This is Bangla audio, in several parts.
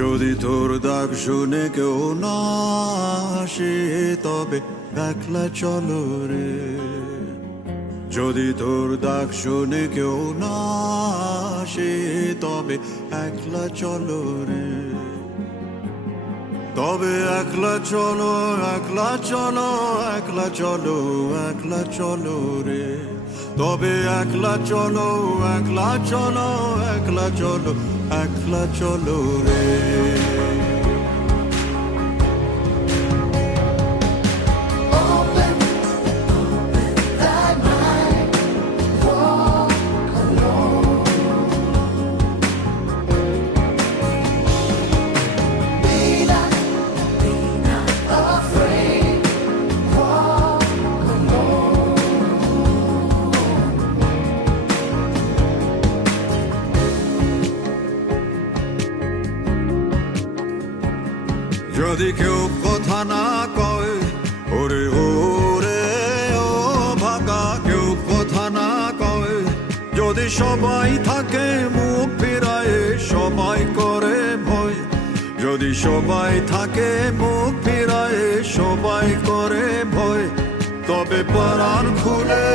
যদি তোর ডাক শুনে কেউ না আসে তবে একলা চলো রে। যদি তোর ডাক শুনে কেউ না আসে তবে একলা চলো রে। তবে একলা চলো, একলা চলো, একলা চলো, একলা চলো রে। তবে একলা চলো, একলা চলো, একলা চলো, একলা চলো রে। যদি কেউ কথা না কয় ওরে ওরে ও ভাগা, কেউ কথা না কয়, যদি সবাই থাকে মুখ ফিরায় সবাই করে ভয়, যদি সবাই থাকে মুখ ফিরায় সবাই করে ভয়, তবে পরাণ খুলে,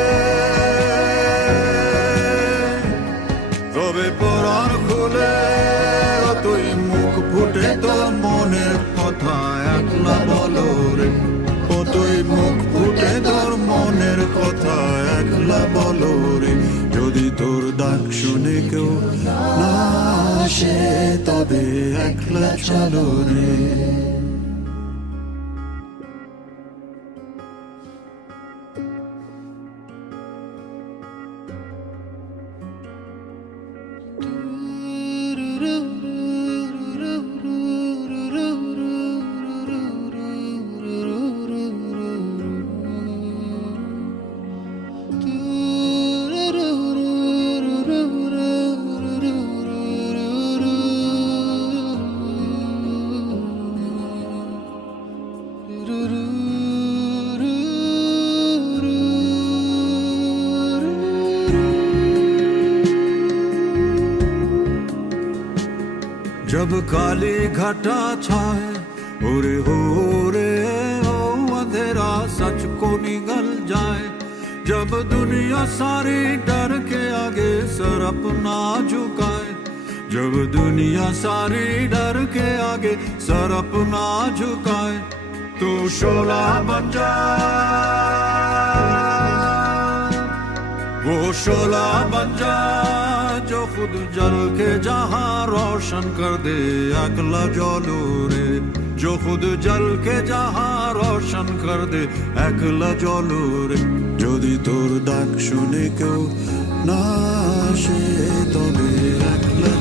তবে পরাণ খুলে তুই মুখ ফুটে তোর মনের কথা একলা বলো রে। ও তুই মুখ ফুটে তোর মনের কথা একলা বলো রে। যদি তোর ডাক শুনে কেউ না আসে তবে একলা চলো রে। जब काली घटा छाए उरे हो रे हो अंधेरा सच को निगल जाए, जब दुनिया सारी डर के आगे सर अपना झुकाए, जब दुनिया सारी डर के आगे सर अपना झुकाए, तू शोला बन जा, वो शोला बन जा जो खुद जल के जहां रोशन कर दे अगला जलो रे। जो खुद जल के जहां रोशन कर दे একলা জলো রে। যদি তোর ডাক শুনে কেউ না আসে তবে একলা